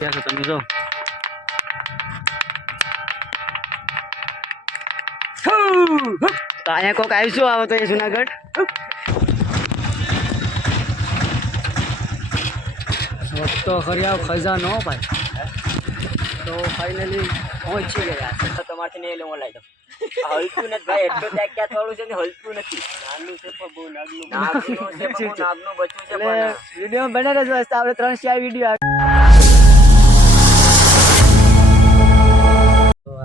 ત્યાં છો તમે જો તો અહીંયા કોક આવીશું આવો તો એ જુનાગઢ તો ખરી આવ ખજાનો ભાઈ તો ફાઇનલી પહોંચી ગયા છે તો તમારથી નહીં લઉં લાવી દઉં હલતું નથી ભાઈ એટલું ત્યાં ક્યાં થોડું છે ને હલતું નથી નાનું છે પણ બહુ નાગનું નાગનું છે પણ બહુ નાગનું બચ્ચું છે એટલે પણ વીડિયો બને રહેજો આપણે ત્રણ ચાર વીડિયો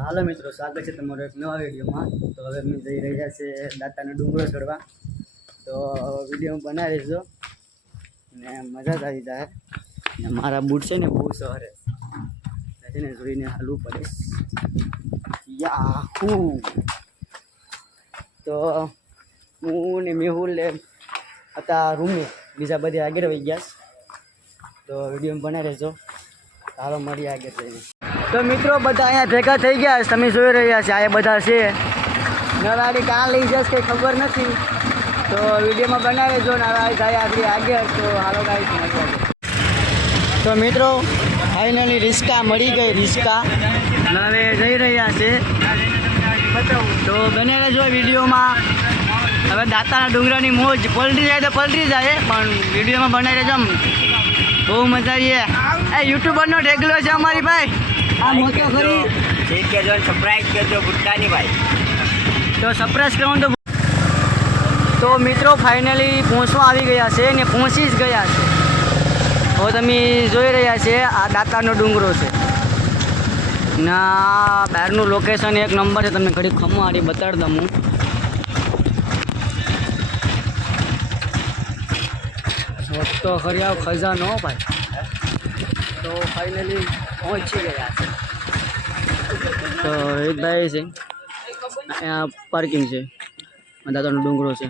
હાલો મિત્રો, સ્વાગત છે તમારો એક નવા વિડીયોમાં. તો હવે અમે જઈ રહ્યા છે દાતાનો ડુંગળો ચડવા. તો વીડિયો બનાવી રહેજો ને મજા જ આવી જાય ને મારા બૂટ છે ને બહુ સવારે છે ને જોઈને હાલવું પડે. યાહુ. તો હું ને મેહુલ હતા રૂમે. બીજા બધે આગળ વહી ગયા તો વીડિયો બનાવી રહેજો ચાલો મળી આગળ તો મિત્રો, બધા અહીંયા ભેગા થઈ ગયા છે. તમે જોઈ રહ્યા છે, આ બધા છે. નરાડી કાં લઈ જશે કંઈ ખબર નથી. તો વિડીયોમાં બનાવે જો નરાડી જાય આગળ આગળ. તો હાલો ગાઈ તો મિત્રો ફાઇનલી રિસ્કા મળી ગઈ, રિસ્કા. હવે જઈ રહ્યા છે. તો બને રહેજો વિડીયોમાં. હવે દાતાના ડુંગરાની મોજ પલટી જાય તો પલટી જાય, પણ વિડીયોમાં બનાવી રહેજો બહુ મજા આવીએ. એ યુટ્યુબરનો ઢેગલો છે અમારી ભાઈ. આ મોટો ખરી ઠીક છે જો સરપ્રાઈઝ કરજો ગુટકાની ભાઈ. તો સરપ્રાઈઝ કરવાનું તો તો મિત્રો ફાઇનલી પહોંચવા આવી ગયા છે ને પહોંચી જ ગયા છે. હવે તમે જોઈ રહ્યા છે આ દાતાનો ડુંગરો છે. ના બહારનું લોકેશન એક નંબર છે તમને ઘડી ખમો આડી બતાડી દઉં હું. તો ખરી આવ ખજાનો ભાઈ. તો ફાઇનલી પહોંચી ગયા છે. તો એક ભાઈ છે. અહીંયા પાર્કિંગ છે. દાદાનો ડુંગરો છે.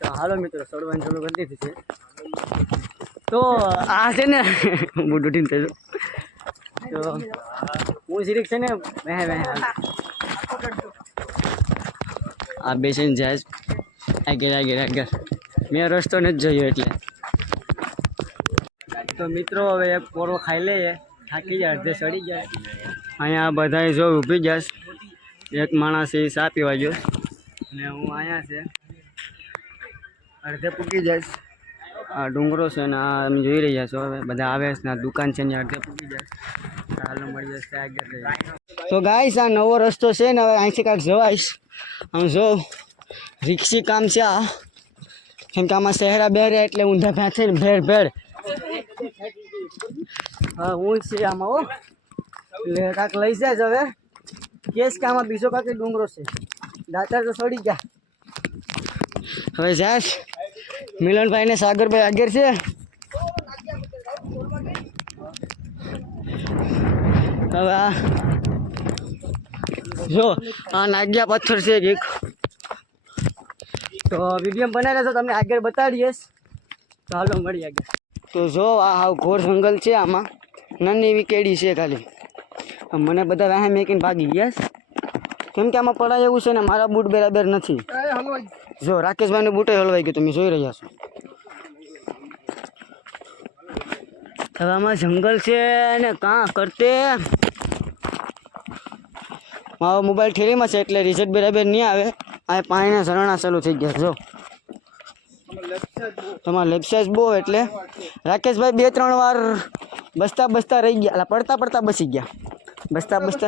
તો હાલો મિત્રો સડવાની ચાલુ કરી દીધી છે. તો આ છે ને હું ડૂટીને થયું તો હું સિરીક છે ને વહે વહે આ બેસીને જાય આ આગળ આગળ આગળ મેં રસ્તો નથી જોયો એટલે. તો મિત્રો, હવે એક પોરો ખાઈ લઈએ. થાકી જાય, અડધે ચડી જાય. અહીંયા બધા જો ઊભી જશ એક માણસ એ સા પીવા ગયો. અને હું અહીંયા છે. અડધે પૂકી જઈશ આ ડુંગરો છે ને આ અમે જોઈ રહ્યા છો હવે. બધા આવે છે ને આ દુકાન છે ને અડધે પૂકી જાય. આગળ તો ગાઈશ આ નવો રસ્તો છે ને હવે અહીંથી કાંઈક જવાઈશ આમ જો, રિક્ષી કામ છે આ. કેમ કે આમાં શહેરા બેરે એટલે ઊંધા છે ને ભેળ ભેળ હા, હું છે આમાં, હો. એટલે કાંક લઈ જાય હવે. કેસ કે આમાં બીજો કાંક ડુંગરો છે. દાતા તો સડી ગયા. હવે જાશ. મિલનભાઈ ને સાગરભાઈ આગળ છે. હવે આ જો, આ નાગ્યા પથ્થર છે એક તો વીડિયો બનાવી તો તમને આગળ બતાડીએ. ચાલો મળી આગળ તો જો આ હાવ ઘોર જંગલ છે આમાં. નાની એવી કેડી છે ખાલી. મને બધા વાહે મેકીને ભાગી ગયા કેમ કે આમાં પડાય એવું છે ને મારા બૂટ બરાબર નથી. જો રાકેશભાઈનું બૂટે હલવાઈ ગયું તમે જોઈ રહ્યા છો. હવે આમાં જંગલ છે ને કાં કરતે? મારો મોબાઈલ ઠેરીમાં છે એટલે રિઝલ્ટ બરાબર નહીં આવે. આ પાણીના ઝરણા ચાલુ થઈ ગયા જો. તમારા લેપસાઇઝ બહુ એટલે. રાકેશભાઈ બે, ત્રણ વાર બસતા બસતા રહી ગયા. પડતા પડતા બસી ગયા. બસતા બસતા.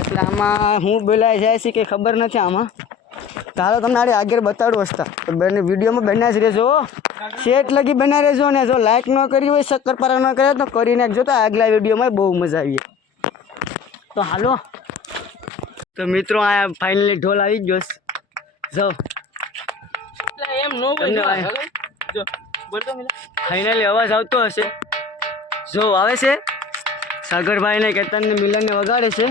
એટલે આમાં હું બોલાય જાય છે કે ખબર નથી આમાં. ચાલો તમને આડે આગળ બતાડું હસતા. તો બંને વિડીયોમાં બનાવી જ રહેજો શેટ લગી બના રહેજો ને જો લાઈક ન કરી હોય શક્કરપારા ન કર્યા તો કરી નાખજો તો આગલા વિડીયોમાં બહુ મજા આવી. તો હાલો. તો મિત્રો, આ ફાઇનલી ઢોલ આવી ગયો. જો એમ નો તમને આ- જો બોલતો ફાઇનલી અવાજ આવતો હશે. જો આવે છે. સાગરભાઈ ને કેતન ને મિલન ને વગાડે છે.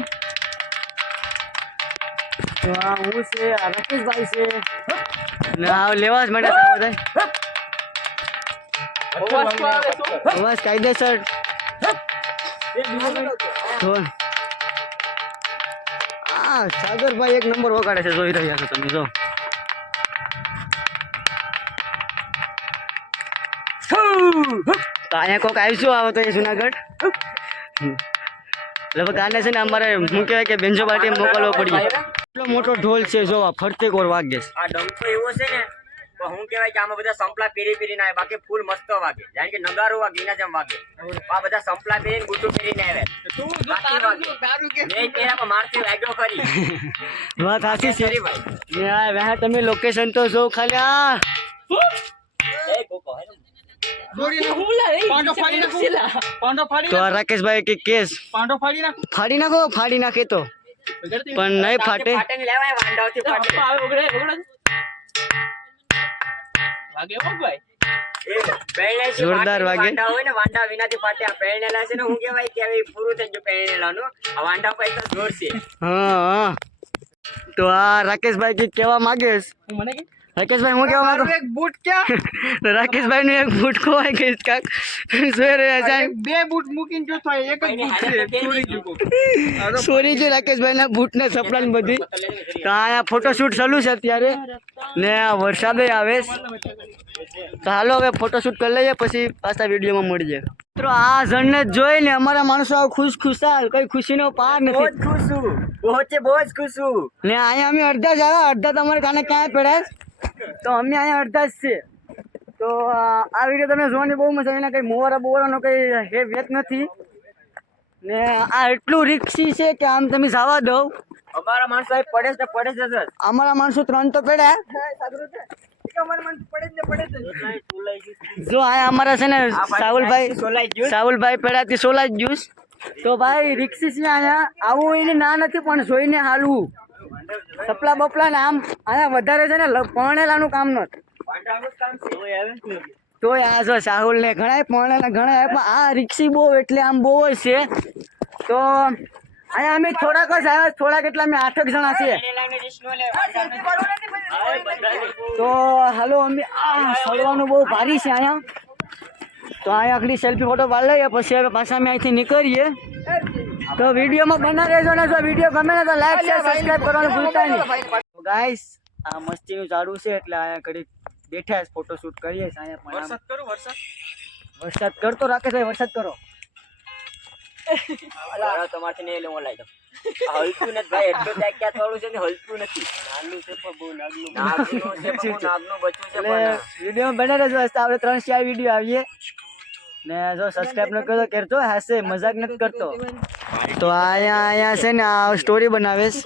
તો આ હું છે આ રાકેશભાઈ છે. ને આ લેવા જ માટે આ બધા અવાજ કાયદેસર. જો સાગરભાઈ એક નંબર વગાડે છે. જોઈ રહ્યા છો તમે જો. તો અહીંયા કોઈક આવીશું આવો તો એ જુનાગઢ. લગભગ આને છે ને અમારે શું કહેવાય કે બેન્જો પાર્ટી મોકલવો પડી એટલો મોટો ઢોલ છે જો આ ફરતે કોર વાગે છે. આ ડંકો એવો છે ને તો હું કહેવાય કે આમાં બધા સંપલા પેરી ના આવે બાકી ફૂલ મસ્ત વાગે. જાણે કે નગારો વાગે એના જેમ વાગે. આ બધા સંપલા પહેરીને બુટુ પહેરીને આવે વાત સાચી છે. ભાઈ. તમે લોકેશન તો જો ખાલી આ કોકો હે. તો આ રાકેશભાઈ કે કેસ ફાડી નાખો ફાડી નાખે તો પણ નહીં ફાટે ફાટે ને લેવાય વાંડાઓથી ફાટે એ પહેરણેલ છે, જોરદાર વાગે. વાંડા હોય ને વાંડા વિનાથી ફાટે આ પહેરણેલા છે ને હું કહેવાય કે હવે પૂરું થઈ ગયું પહેરણેલાનું આ વાંડા પર તો જોર છે હા હા તો આ રાકેશભાઈ કે કહેવા માંગે છે. રાકેશભાઈ હું કેવા માંગુ? એક બૂટ ક્યાં? રાકેશભાઈ નું એક બૂટ ખોવાઈ ગઈ કાક. જોઈ રહ્યા છે બે બૂટ મૂકીને જો તો એક જ બૂટ છે ચોરી ગયું સોરી છે રાકેશભાઈ ના બૂટ ને સપડા ને બધી. તો આ ફોટોશૂટ ચાલુ છે અત્યારે. ને આ વરસાદે આવે તો હાલો હવે ફોટોશૂટ કરી લઈએ પછી પાછા વિડીયોમાં મળી જાય મિત્રો આ જણને જોઈને અમારા માણસો ખુશ ખુશાલ કઈ ખુશીનો પાર બહુ નથી જ ખુશ છું. બહુ બહુ જ ખુશ છું. ને અહીંયા અમે અડધા જ આવ્યા અડધા તમારે કાને ક્યાં પડ્યા? તો અમે અહીંયા અડધા જ છે તો આ વીડિયો તમે જોવાની બહુ મજા એના કંઈ મોવારા બોવારાનો કંઈ હે વેત નથી. ને આ એટલું રિક્ષી છે કે આમ તમે જવા દો. અમારા માણસો પડે છે પડે છે અમારા માણસો ત્રણ તો પડ્યા. જો આ અમારા છે ને સાહુલભાઈ સાહુલભાઈ પેડાથી સોલા જ્યુસ તો ભાઈ રિક્ષી છે અહીંયા. આવું એની ના નથી પણ જોઈને હાલવું. સપલા બપલા ને આમ અહીંયા વધારે છે ને પરણેલાનું કામ નથી છે તોય આ જો સાહુલ ને ઘણા પરણેલા ઘણા પણ આ રિક્ષી બહુ એટલે આમ બહુ જ છે. તો અહીંયા અમે થોડાક જ આવ્યા, થોડાક એટલે અમે આઠક જણા છીએ. તો હાલો, અમે આ સળવાનું બહુ ભારી છે અહીંયા. તો અહીંયા આખડી સેલ્ફી ફોટો પાડી લઈએ, પછી હવે પાછા અમે અહીંથી નીકળીએ. તો વિડીયોમાં બના રહેજો ને જો વીડિયો ગમે ને તો લાઈક શેર સબસ્ક્રાઇબ કરવાનું ભૂલતા નહીં. ગાઈસ આ મસ્તીનું ચાલુ છે એટલે અહીંયા ઘડી બેઠા છે ફોટો શૂટ કરીએ છીએ અહીંયા પણ વરસાદ કરો વરસાદ. વરસાદ કરતો રાખે છે વરસાદ કરો. અલા, તમારથી નહીં લેવો હું લાવી દઉં. હલતું નથી ભાઈ એટલું ત્યાં ક્યાં થોડું છે ને હલતું નથી. નાનું છે પણ બહુ નાગનું નાગનું છે પણ બહુ નાગનું બચ્ચું છે એટલે પણ વીડિયો બને રહેજો આપણે ત્રણ ચાર વીડિયો આવીએ. ને જો સબસ્ક્રાઇબ ન કરો કરતો હશે હાસે મજાક નથી કરતો. તો અહીંયા અહીંયા છે ને આ સ્ટોરી બનાવીશ.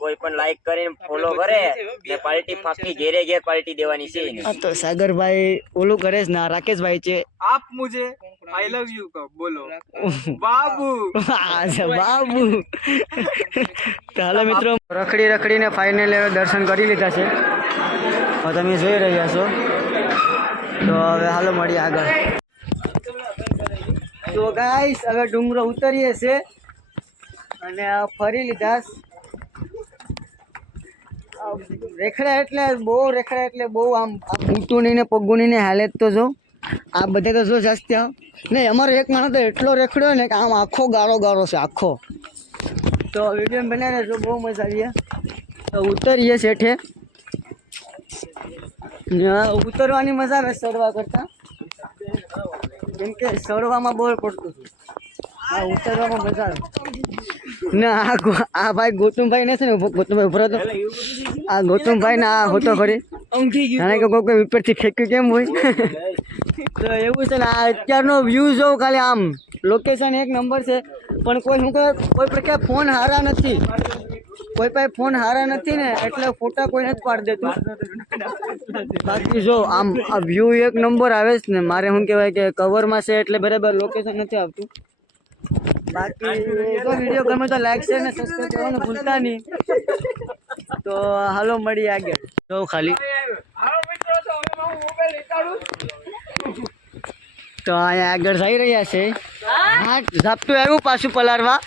કોઈ પણ લાઈક કરીને ફોલો કરે ને પાર્ટી ઘેરે ઘેર પાર્ટી દેવાની છે તો સાગરભાઈ ઓલું કરે છે ના છે. આપ મુજે આઈ લવ બોલો. બાબુ. બાબુ. હાલો મિત્રો રખડી રખડીને ફાઇનલ દર્શન કરી લીધા છે. તમે જોઈ રહ્યા છો. તો હવે હાલો મળીએ આગળ. તો ગાઈસ હવે ડુંગરો ઉતરીએ છે અને ફરી લીધા. રેખડા એટલે બહુ રેખડા એટલે બહુ આમ બૂટું નહીં ને પગું નહીં ને હાલત તો જો. આ બધે તો જો જાસ્તી નહીં, અમારો એક માણસ તો એટલો રેખડ્યો ને કે આમ આખો ગાળો ગાળો છે, આખો. તો વીડિયો બનાવીને જો બહુ મજા આવીએ તો ઉતરીએ શેઠે. ને ઉતરવાની મજા આવે ચડવા કરતા. કેમ કે ચડવામાં બહુ પડતું હતું. આ ઉતરવામાં મજા આવે. ના આ આ ભાઈ ગૌતમભાઈ ને છે ને ગૌતમભાઈ ઉભરો હતો આ ગૌતમભાઈ ને આ હોતો ખરી જાણે કે કોઈ કોઈ ઉપરથી ફેંક્યું કેમ હોય. તો એવું છે ને આ અત્યારનો વ્યૂ જોઉં ખાલી આમ. લોકેશન એક નંબર છે. પણ કોઈ શું કહે? કોઈ પ્રકાર ફોન હારા નથી. કોઈ પાસે ફોન હારા નથી ને, એટલે ફોટા કોઈ નથી પાડી દેતું. બાકી જો, આમ આ વ્યૂ એક નંબર આવે છે ને, મારે શું કહેવાય કે કવરમાં છે એટલે બરાબર લોકેશન નથી આવતું. બાકી જો વીડિયો ગમે તો લાઈક શેર ને સબસ્ક્રાઈબ કરવાનું ભૂલતા નહીં. તો હાલો, મળીએ આગળ. જો, ખાલી. તો અહીંયા આગળ જઈ રહ્યા છે. હા ઝાપટું આવ્યું પાછું પલાળવા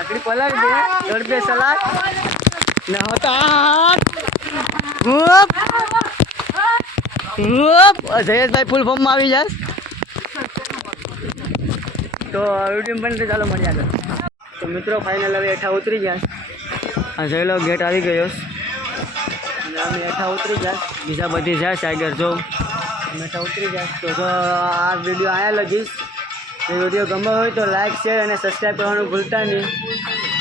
આગળ પલાળી દે સલાડ ને હોતા જયેશભાઈ ફૂલ ફોર્મમાં આવી જાય તો વીડિયો બનશે ચાલો મળી આગળ તો મિત્રો ફાઇનલ હવે હેઠા ઉતરી ગયા આ જયેલો ગેટ આવી ગયો અમે હેઠા ઉતરી ગયા। બીજા બધી જાય ટાઈગર જો મેઠા ઉતરી જાય તો જો આ વીડિયો આયા લગીશ. એ વીડિયો ગમે હોય તો લાઈક શેર અને સબસ્ક્રાઈબ કરવાનું ભૂલતા નહીં.